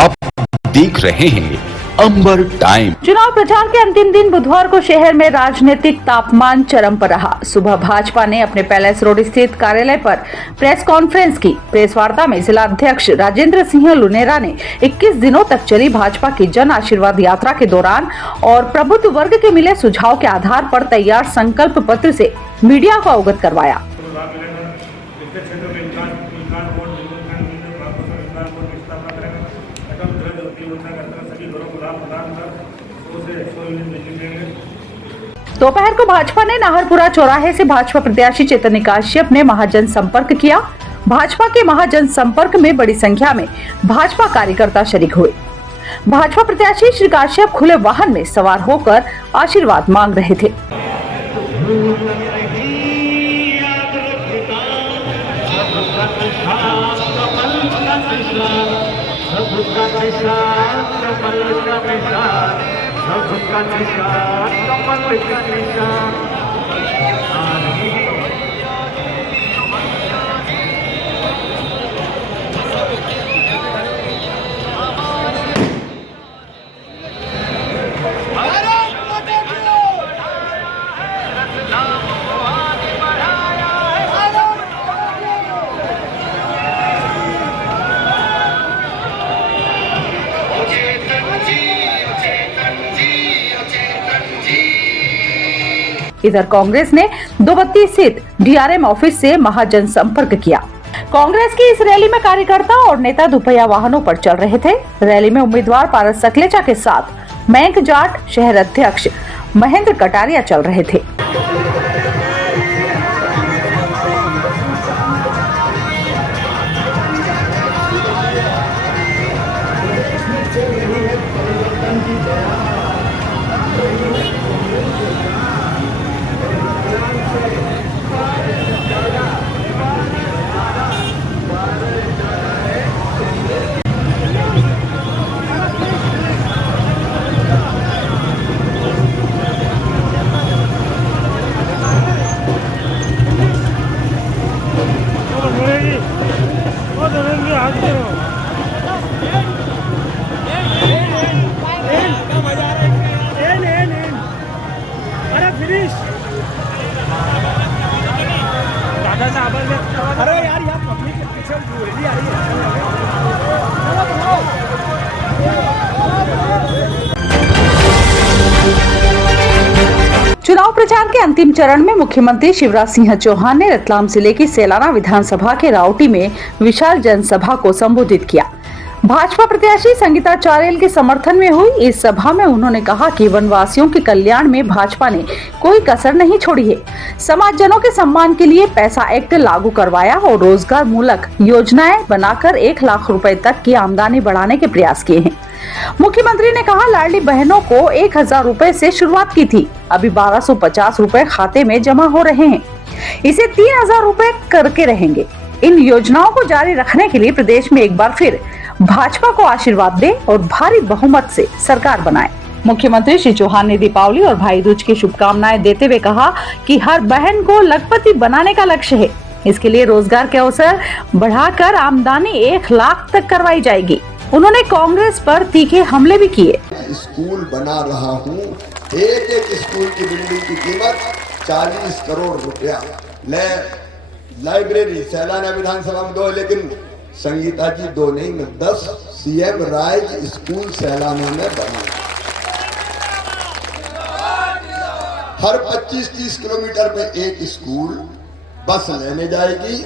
आप देख रहे हैं अंबर टाइम। चुनाव प्रचार के अंतिम दिन बुधवार को शहर में राजनीतिक तापमान चरम पर रहा। सुबह भाजपा ने अपने पैलेस रोड स्थित कार्यालय पर प्रेस कॉन्फ्रेंस की। प्रेस वार्ता में जिला अध्यक्ष राजेंद्र सिंह लुनेरा ने 21 दिनों तक चली भाजपा की जन आशीर्वाद यात्रा के दौरान और प्रबुद्ध वर्ग के मिले सुझाव के आधार पर तैयार संकल्प पत्र से मीडिया को अवगत करवाया। दोपहर को भाजपा ने नाहरपुरा चौराहे से भाजपा प्रत्याशी चैतन्य काश्यप ने महाजन संपर्क किया। भाजपा के महाजन संपर्क में बड़ी संख्या में भाजपा कार्यकर्ता शरीक हुए। भाजपा प्रत्याशी श्री काश्यप खुले वाहन में सवार होकर आशीर्वाद मांग रहे थे। इधर कांग्रेस ने दोबत्ती स्थित डीआरएम ऑफिस से महाजन संपर्क किया। कांग्रेस की इस रैली में कार्यकर्ता और नेता दुपहिया वाहनों पर चल रहे थे। रैली में उम्मीदवार पारस सकलेचा के साथ मयंक जाट, शहर अध्यक्ष महेंद्र कटारिया चल रहे थे। अरे यार पब्लिक के पीछे रैली आ रही है। चुनाव प्रचार के अंतिम चरण में मुख्यमंत्री शिवराज सिंह चौहान ने रतलाम जिले की सेलाना विधानसभा के राउटी में विशाल जनसभा को संबोधित किया। भाजपा प्रत्याशी संगीता चारेल के समर्थन में हुई इस सभा में उन्होंने कहा कि वनवासियों के कल्याण में भाजपा ने कोई कसर नहीं छोड़ी है। समाजजनों के सम्मान के लिए पैसा एक्ट लागू करवाया और रोजगार मूलक योजनाएं बनाकर 1 लाख रुपए तक की आमदनी बढ़ाने के प्रयास किए हैं। मुख्यमंत्री ने कहा, लाडली बहनों को 1000 रुपए से शुरुआत की थी, अभी 1250 रुपए खाते में जमा हो रहे हैं, इसे 3000 रुपए करके रहेंगे। इन योजनाओं को जारी रखने के लिए प्रदेश में एक बार फिर भाजपा को आशीर्वाद दे और भारी बहुमत से सरकार बनाए। मुख्यमंत्री श्री चौहान ने दीपावली और भाई दूज की शुभकामनाएं देते हुए कहा कि हर बहन को लखपति बनाने का लक्ष्य है। इसके लिए रोजगार के अवसर बढ़ाकर आमदनी 1 लाख तक करवाई जाएगी। उन्होंने कांग्रेस पर तीखे हमले भी किए। स्कूल बना रहा हूँ, एक स्कूल की बिल्डिंग की कीमत 40 करोड़ रुपया। लाइब्रेरी सैलाना विधानसभा में 2, लेकिन संगीता जी 2 नहीं, 10 सीएम राइज स्कूल सैलाना में बना। हर 25-30 किलोमीटर पे एक स्कूल बस लेने जाएगी,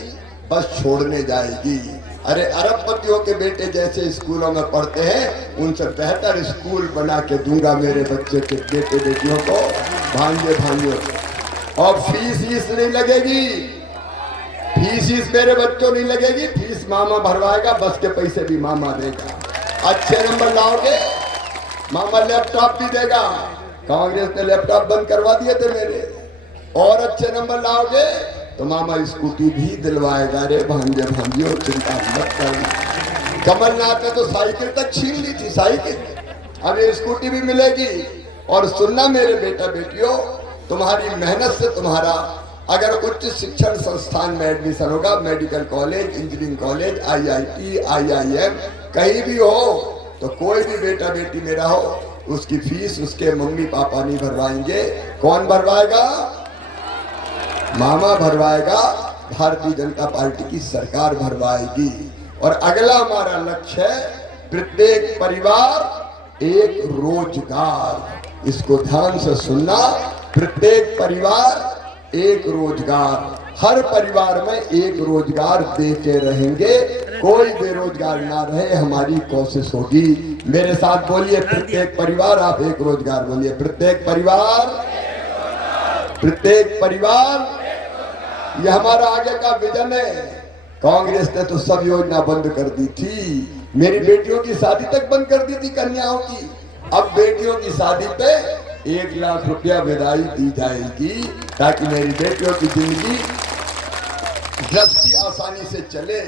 बस छोड़ने जाएगी। अरे अरबपतियों के बेटे जैसे स्कूलों में पढ़ते हैं, उनसे बेहतर स्कूल बना के दूंगा मेरे बच्चे के बेटे बेटियों को, भांजे भांजियों को। और फीस नहीं लगेगी, फीस मेरे बच्चों नहीं लगेगी, फीस मामा भरवाएगा, बस के पैसे भी मामा देगा। अच्छे नंबर लाओगे, मामा लैपटॉप भी देगा। कांग्रेस ने लैपटॉप बंद करवा दिए थे मेरे। और अच्छे नंबर लाओगे तो मामा स्कूटी भी दिलवाएगा। रे भांजे भांजियों, चिंता मत करना। कमलनाथ ने तो साइकिल तक छीन ली थी, साइकिल, अब ये स्कूटी भी मिलेगी। और सुनना मेरे बेटा बेटियों, तुम्हारी मेहनत से तुम्हारा अगर उच्च शिक्षण संस्थान में एडमिशन होगा, medical college, engineering college, IIT, IIM कहीं भी हो, तो कोई भी बेटा बेटी मेरा हो, उसकी फीस उसके मम्मी पापा नहीं भरवाएंगे। कौन भरवाएगा? मामा भरवाएगा, भारतीय जनता पार्टी की सरकार भरवाएगी। और अगला हमारा लक्ष्य है प्रत्येक परिवार एक रोजगार। इसको ध्यान से सुनना, प्रत्येक परिवार एक रोजगार। हर परिवार में एक रोजगार देते रहेंगे, कोई बेरोजगार ना रहे, हमारी कोशिश होगी। मेरे साथ बोलिए, प्रत्येक परिवार, आप एक रोजगार बोलिए, प्रत्येक परिवार, प्रत्येक परिवार। ये हमारा आगे का विजन है। कांग्रेस ने तो सब योजना बंद कर दी थी, मेरी बेटियों की शादी तक बंद कर दी थी, कन्याओं की। अब बेटियों की शादी पे 1 लाख रुपया विदाई दी जाएगी, ताकि मेरी बेटियों की जिंदगी गृहस्थी आसानी से चले।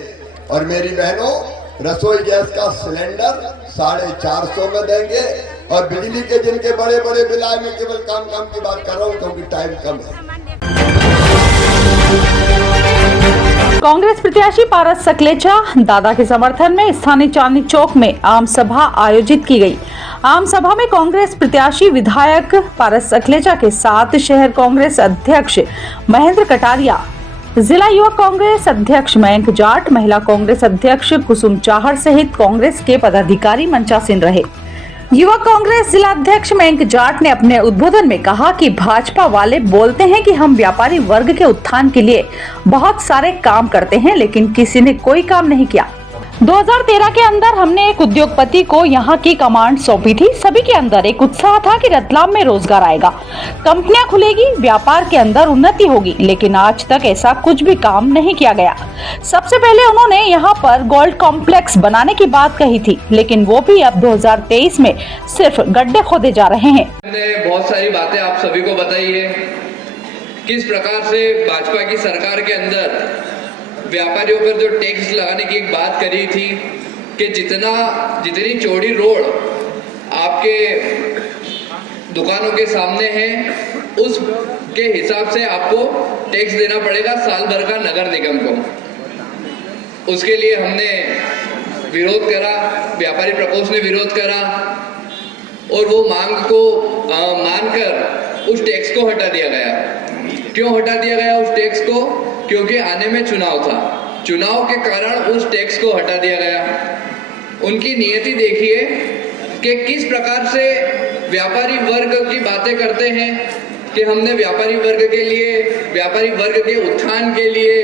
और मेरी बहनों, रसोई गैस का सिलेंडर 450 में देंगे। और बिजली के जिनके बड़े बड़े बिल आए, मैं केवल काम की बात कर रहा हूँ क्योंकि टाइम कम है। कांग्रेस प्रत्याशी पारस सकलेचा दादा के समर्थन में स्थानीय चांदनी चौक में आम सभा आयोजित की गई। आम सभा में कांग्रेस प्रत्याशी विधायक पारस सकलेचा के साथ शहर कांग्रेस अध्यक्ष महेंद्र कटारिया, जिला युवा कांग्रेस अध्यक्ष मयंक जाट, महिला कांग्रेस अध्यक्ष कुसुम चाहर सहित कांग्रेस के पदाधिकारी मंचासीन रहे। युवा कांग्रेस जिला अध्यक्ष मयंक जाट ने अपने उद्बोधन में कहा कि भाजपा वाले बोलते हैं कि हम व्यापारी वर्ग के उत्थान के लिए बहुत सारे काम करते हैं, लेकिन किसी ने कोई काम नहीं किया। 2013 के अंदर हमने एक उद्योगपति को यहाँ की कमांड सौंपी थी। सभी के अंदर एक उत्साह था कि रतलाम में रोजगार आएगा, कंपनियां खुलेगी, व्यापार के अंदर उन्नति होगी, लेकिन आज तक ऐसा कुछ भी काम नहीं किया गया। सबसे पहले उन्होंने यहाँ पर गोल्ड कॉम्प्लेक्स बनाने की बात कही थी, लेकिन वो भी अब 2023 में सिर्फ गड्ढे खोदे जा रहे हैं। बहुत सारी बातें आप सभी को बताई है, किस प्रकार से भाजपा की सरकार के अंदर व्यापारियों पर जो टैक्स लगाने की एक बात करी थी कि जितनी चौड़ी रोड आपके दुकानों के सामने है, उसके हिसाब से आपको टैक्स देना पड़ेगा साल भर का नगर निगम को। उसके लिए हमने विरोध करा, व्यापारी प्रकोष्ठ ने विरोध करा और वो मांग को मानकर उस टैक्स को हटा दिया गया। क्यों हटा दिया गया उस टैक्स को? क्योंकि आने में चुनाव था, चुनाव के कारण उस टैक्स को हटा दिया गया। उनकी नियति देखिए कि किस प्रकार से व्यापारी वर्ग की बातें करते हैं कि हमने व्यापारी वर्ग के लिए, व्यापारी वर्ग के उत्थान के लिए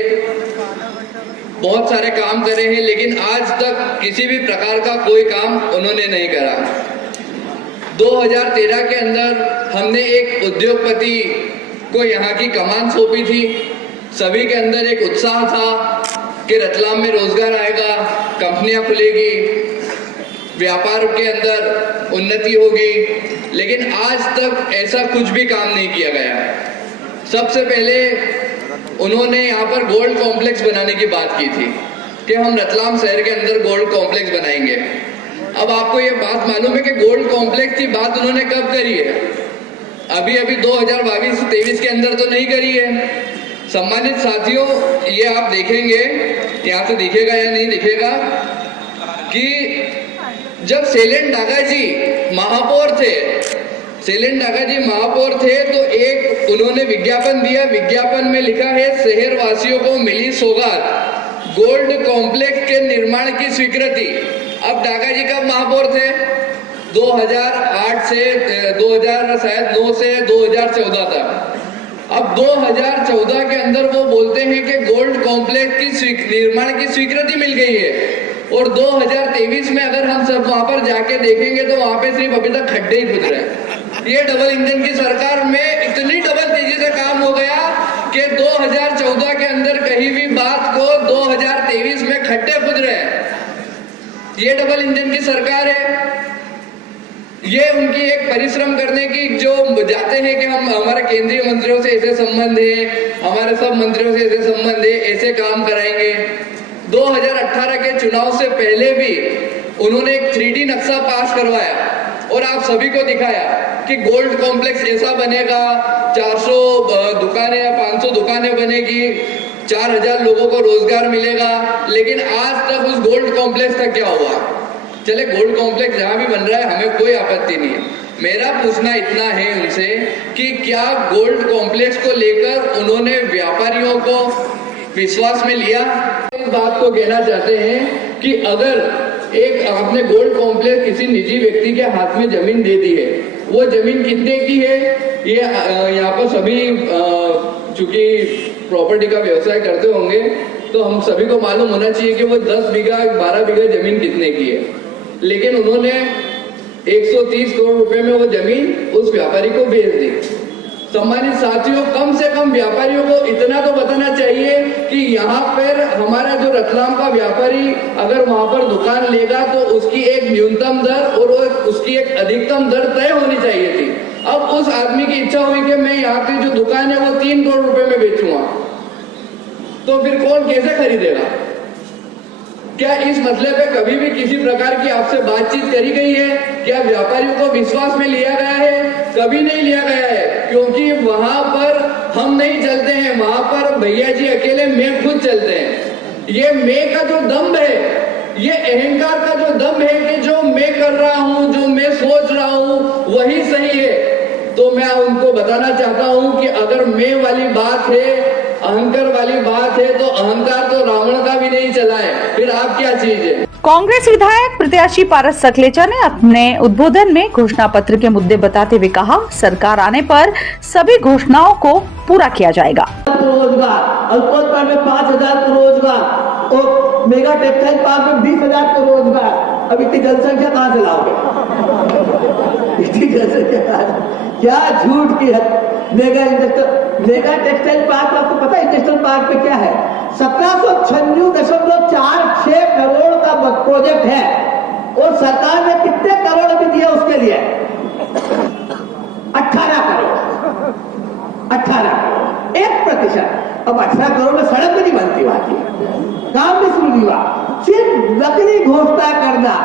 बहुत सारे काम करे हैं, लेकिन आज तक किसी भी प्रकार का कोई काम उन्होंने नहीं करा। 2013 के अंदर हमने एक उद्योगपति को यहाँ की कमान सौंपी थी। सभी के अंदर एक उत्साह था कि रतलाम में रोजगार आएगा, कंपनियां खुलेगी, व्यापार के अंदर उन्नति होगी, लेकिन आज तक ऐसा कुछ भी काम नहीं किया गया। सबसे पहले उन्होंने यहाँ पर गोल्ड कॉम्प्लेक्स बनाने की बात की थी कि हम रतलाम शहर के अंदर गोल्ड कॉम्प्लेक्स बनाएंगे। अब आपको ये बात मालूम है कि गोल्ड कॉम्प्लेक्स की बात उन्होंने कब करी है? अभी 2022-23 के अंदर तो नहीं करी है। सम्मानित साथियों, ये आप देखेंगे, यहाँ से दिखेगा या नहीं दिखेगा, कि जब शैलेंद्र डागा जी महापौर थे, तो एक उन्होंने विज्ञापन दिया। विज्ञापन में लिखा है, शहर वासियों को मिली सौगात, गोल्ड कॉम्प्लेक्स के निर्माण की स्वीकृति। अब डागा जी कब महापौर थे? 2008 से 2009 से 2014 तक। अब 2014 के अंदर वो बोलते हैं कि गोल्ड कॉम्प्लेक्स की निर्माण की स्वीकृति मिल गई है, और 2023 में अगर हम सब वहां पर जाके देखेंगे तो वहां पे सिर्फ अभी तक खड्डे ही खुद रहे। ये डबल इंजन की सरकार में इतनी डबल तेजी से काम हो गया कि 2014 के अंदर कहीं भी बात को 2023 में खड्डे खुद रहे। ये डबल इंजन की सरकार है। ये उनकी एक परिश्रम करने की, जो जाते हैं कि हम हमारे केंद्रीय मंत्रियों से ऐसे संबंध है, हमारे सब मंत्रियों से ऐसे संबंध है, ऐसे काम कराएंगे। 2018 के चुनाव से पहले भी उन्होंने एक 3D नक्शा पास करवाया और आप सभी को दिखाया कि गोल्ड कॉम्प्लेक्स ऐसा बनेगा, 400 दुकानें या 500 दुकानें बनेगी, 4000 लोगों को रोजगार मिलेगा। लेकिन आज तक उस गोल्ड कॉम्प्लेक्स का क्या हुआ? चले गोल्ड कॉम्प्लेक्स जहाँ भी बन रहा है हमें कोई आपत्ति नहीं है। मेरा पूछना इतना है उनसे कि क्या गोल्ड कॉम्प्लेक्स को लेकर उन्होंने व्यापारियों को विश्वास में लिया? इस बात को कहना चाहते हैं कि अगर एक आपने गोल्ड कॉम्प्लेक्स किसी निजी व्यक्ति के हाथ में जमीन दे दी है, वो जमीन कितने की है ये यहाँ पर सभी चूंकि प्रॉपर्टी का व्यवसाय करते होंगे तो हम सभी को मालूम होना चाहिए कि वो 10 बीघा 12 बीघा जमीन कितने की है। लेकिन उन्होंने 130 करोड़ रुपए में वो जमीन उस व्यापारी को बेच दी। सम्मानित साथियों, कम से कम व्यापारियों को इतना तो बताना चाहिए कि यहाँ पर हमारा जो रतलाम का व्यापारी अगर वहां पर दुकान लेगा तो उसकी एक न्यूनतम दर और उसकी एक अधिकतम दर तय होनी चाहिए थी। अब उस आदमी की इच्छा हुई कि मैं यहाँ की जो दुकान है वो 3 करोड़ रुपए में बेचूंगा, तो फिर कौन कैसे खरीदेगा? क्या इस मसले पे कभी भी किसी प्रकार की आपसे बातचीत करी गई है? क्या व्यापारियों को विश्वास में लिया गया है? कभी नहीं लिया गया है, क्योंकि वहां पर हम नहीं चलते हैं, वहां पर भैया जी अकेले मैं खुद चलते हैं। ये मैं का जो दम है, ये अहंकार का जो दम है कि जो मैं कर रहा हूं, जो मैं सोच रहा हूं वही सही है, तो मैं उनको बताना चाहता हूं कि अगर मैं वाली बात है, अहंकार वाली बात है, तो अहंकार तो रावण का भी नहीं चला है, फिर आप क्या चीज है? कांग्रेस विधायक प्रत्याशी पारस सकलेचा ने अपने उद्बोधन में घोषणा पत्र के मुद्दे बताते हुए कहा, सरकार आने पर सभी घोषणाओं को पूरा किया जाएगा। रोजगार, अल्पोत्पाद में 5,000 को रोजगार और मेगा टेक्सटाइल पार्क में 20,000 को रोजगार। अब इतनी जनसंख्या कहाँ से लाओगे? इतनी जनसंख्या क्या झूठ की है। मेगा टेक्सटाइल पार्क आपको पता है इंडस्ट्रियल पार्क पे क्या है? 1796.46 करोड़ का प्रोजेक्ट है और सरकार ने कितने करोड़ अभी दिया उसके लिए? 18 करोड़। 1%। अब 18 करोड़ में सड़क भी नहीं बनती, बाकी काम भी शुरू नहीं हुआ। सिर्फ नकली घोषणा करना,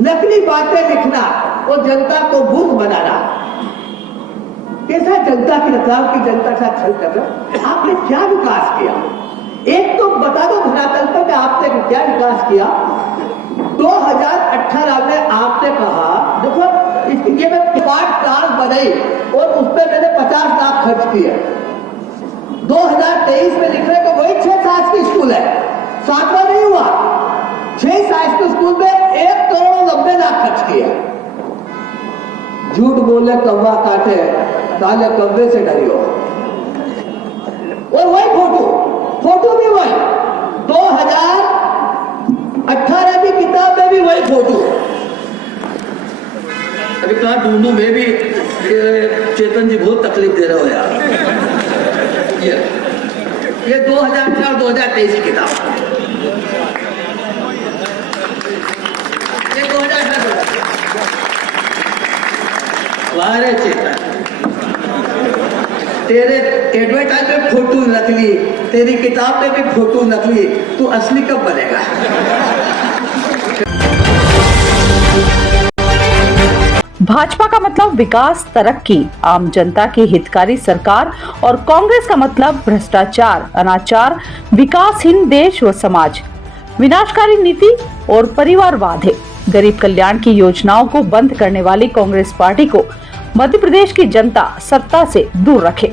नकली बातें लिखना और जनता को मूर्ख बनाना। कैसा जनता की रतलाम की जनता के साथ छल कर रहा? आपने क्या विकास किया? एक तो बता दो धरातल पर कि आपने क्या विकास किया। 2018 में आपने कहा देखो इसके में 5 क्लास बनाई और उस पर मैंने 50 लाख खर्च किए। 2023 में लिख रहे तो वही 6 साल की स्कूल है, 7वां नहीं हुआ। 6 साल के स्कूल में 1 करोड़ 90 लाख खर्च किए। झूठ बोले कौवा काटे, काले कौवे से डरियो। और वही फोटो भी वही 2018 की किताब में भी वही फोटो। अभी कहाँ ढूंढूं मैं भी, चेतन जी बहुत तकलीफ दे रहे हो यार। ये 2018 और 2023 की किताब, ये 2018। वारे चेतन, तेरे एडवर्टाइज में फोटो नकली, तेरी किताब में भी फोटो नकली, तू असली कब बनेगा? भाजपा का मतलब विकास, तरक्की, आम जनता की हितकारी सरकार और कांग्रेस का मतलब भ्रष्टाचार, अनाचार, विकासहीन देश व समाज, विनाशकारी नीति और परिवारवाद है। गरीब कल्याण की योजनाओं को बंद करने वाली कांग्रेस पार्टी को मध्य प्रदेश की जनता सत्ता से दूर रखे।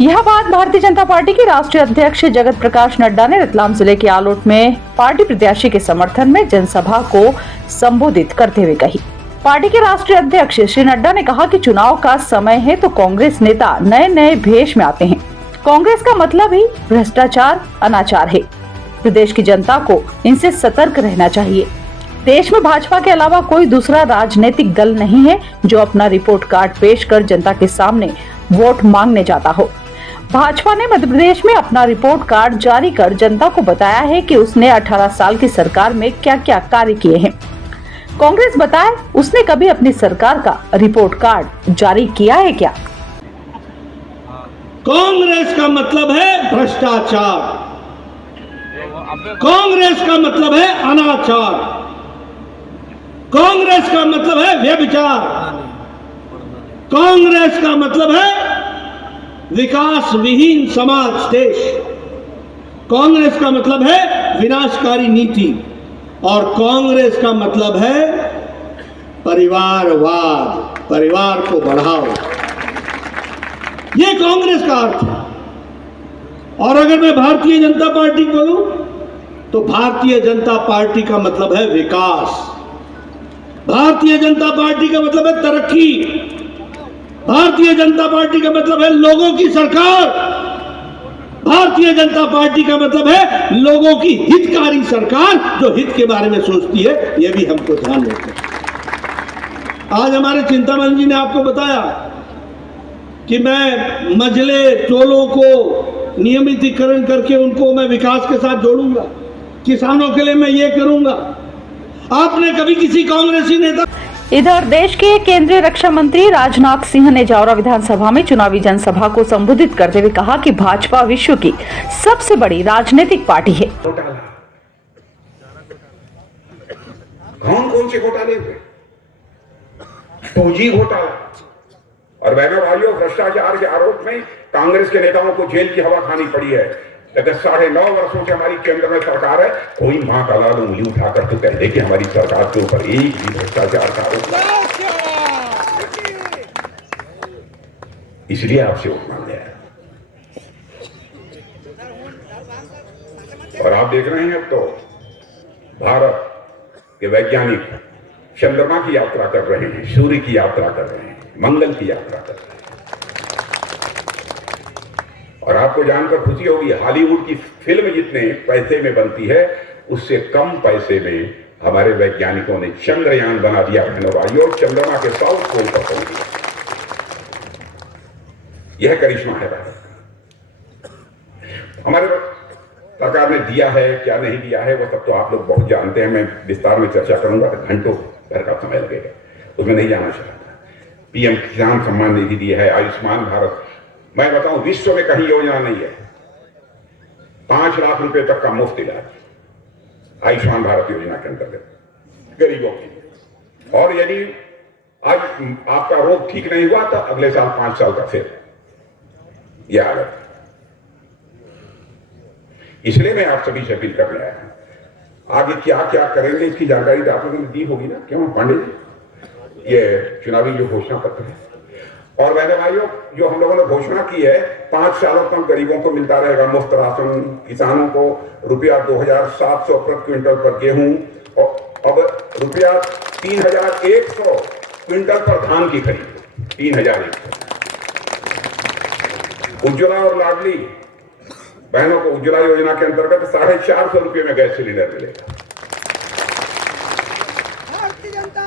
यह बात भारतीय जनता पार्टी के राष्ट्रीय अध्यक्ष जगत प्रकाश नड्डा ने रतलाम जिले के आलोट में पार्टी प्रत्याशी के समर्थन में जनसभा को संबोधित करते हुए कही। पार्टी के राष्ट्रीय अध्यक्ष श्री नड्डा ने कहा कि चुनाव का समय है तो कांग्रेस नेता नए नए भेष में आते हैं। कांग्रेस का मतलब ही भ्रष्टाचार, अनाचार है। प्रदेश की जनता को इनसे सतर्क रहना चाहिए। देश में भाजपा के अलावा कोई दूसरा राजनीतिक दल नहीं है जो अपना रिपोर्ट कार्ड पेश कर जनता के सामने वोट मांगने जाता हो। भाजपा ने मध्य प्रदेश में अपना रिपोर्ट कार्ड जारी कर जनता को बताया है कि उसने 18 साल की सरकार में क्या क्या कार्य किए हैं। कांग्रेस बताए उसने कभी अपनी सरकार का रिपोर्ट कार्ड जारी किया है क्या? कांग्रेस का मतलब है भ्रष्टाचार, कांग्रेस का मतलब है अनाचार, कांग्रेस का मतलब है व्यभिचार, कांग्रेस का मतलब है विकास विहीन समाज देश, कांग्रेस का मतलब है विनाशकारी नीति, और कांग्रेस का मतलब है परिवारवाद, परिवार को बढ़ाओ, ये कांग्रेस का अर्थ है। और अगर मैं भारतीय जनता पार्टी बोलूं तो भारतीय जनता पार्टी का मतलब है विकास, भारतीय जनता पार्टी का मतलब है तरक्की, भारतीय जनता पार्टी का मतलब है लोगों की सरकार, भारतीय जनता पार्टी का मतलब है लोगों की हितकारी सरकार जो हित के बारे में सोचती है। यह भी हमको ध्यान रखना है। आज हमारे चिंतामणि जी ने आपको बताया कि मैं मझले चोलों को नियमितीकरण करके उनको मैं विकास के साथ जोड़ूंगा, किसानों के लिए मैं ये करूंगा। आपने कभी किसी कांग्रेसी नेता इधर देश के केंद्रीय रक्षा मंत्री राजनाथ सिंह ने जावरा विधानसभा में चुनावी जनसभा को संबोधित करते हुए कहा कि भाजपा विश्व की सबसे बड़ी राजनीतिक पार्टी है। घोटाला, कौन कौन से घोटाले हुए? 2G घोटाला, और बहनों भाइयों, भ्रष्टाचार के आरोप में कांग्रेस के नेताओं को जेल की हवा खानी पड़ी है। लगभग 9.5 वर्षों से हमारी केंद्र में सरकार है, कोई मां का लाल उंगली उठाकर तो कह दे कि हमारी सरकार के ऊपर एक भी भ्रष्टाचार का आरोप नहीं। इसलिए आपसे वोट मांग गया है। और आप देख रहे हैं अब तो भारत के वैज्ञानिक चंद्रमा की यात्रा कर रहे हैं, सूर्य की यात्रा कर रहे हैं, मंगल की यात्रा कर रहे हैं। और आपको जानकर खुशी होगी, हॉलीवुड की फिल्म जितने पैसे में बनती है उससे कम पैसे में हमारे वैज्ञानिकों ने चंद्रयान बना दिया बहनों भाइयों, चंद्रमा के साउथ पोल पर पहुंच गया। यह करिश्मा है भारत का। हमारे सरकार ने दिया है क्या नहीं दिया है वो सब तो आप लोग बहुत जानते हैं। मैं विस्तार में चर्चा करूंगा तो घंटों घर का समय लगेगा, उसमें नहीं जाना चाहता। पीएम किसान सम्मान निधि दिया है, आयुष्मान भारत, मैं बताऊं विश्व में कहीं योजना नहीं है 5 लाख रुपए तक का मुफ्त इलाज आयुष्मान भारत योजना के अंतर्गत गरीबों के लिए। और यदि आज आपका रोग ठीक नहीं हुआ तो अगले साल 5 साल का फिर यह हालत। इसलिए मैं आप सभी से अपील करने आया हूं। आगे क्या क्या करेंगे इसकी जानकारी तो आप लोगों ने दी होगी ना, क्यों पांडे जी? ये चुनावी जो घोषणा पत्र है, और बहनों भाइयों जो हम लोगों ने घोषणा की है 5 सालों तक गरीबों को मिलता रहेगा मुफ्त राशन, किसानों को रुपया 2,700 प्रति क्विंटल पर गेहूं, और अब रुपया 3,100 क्विंटल पर धान की खरीद, 3,100। उज्ज्वला और लाडली बहनों को उज्ज्वला योजना के अंतर्गत 450 रुपये में गैस सिलेंडर मिलेगा।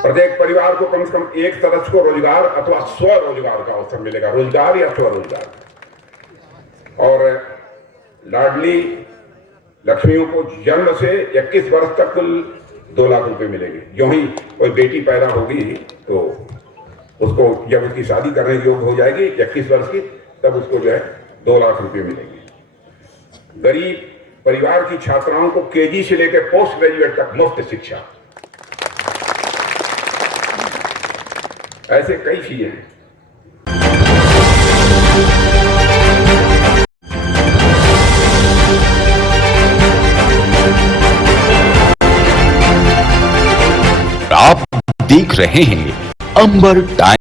प्रत्येक परिवार को कम से कम एक सदस्य को रोजगार अथवा स्वरोजगार का अवसर मिलेगा, रोजगार या स्वरोजगार। और लाडली लक्ष्मियों को जन्म से 21 वर्ष तक कुल 2 लाख रुपए मिलेंगे। जो ही कोई बेटी पैदा होगी तो उसको जब उसकी शादी करने की योग्य हो जाएगी 21 वर्ष की, तब उसको जो है 2 लाख रुपए मिलेंगे। गरीब परिवार की छात्राओं को केजी से लेकर पोस्ट ग्रेजुएट तक मुफ्त शिक्षा। ऐसे कई चीजें हैं। आप देख रहे हैं अंबर टाइम।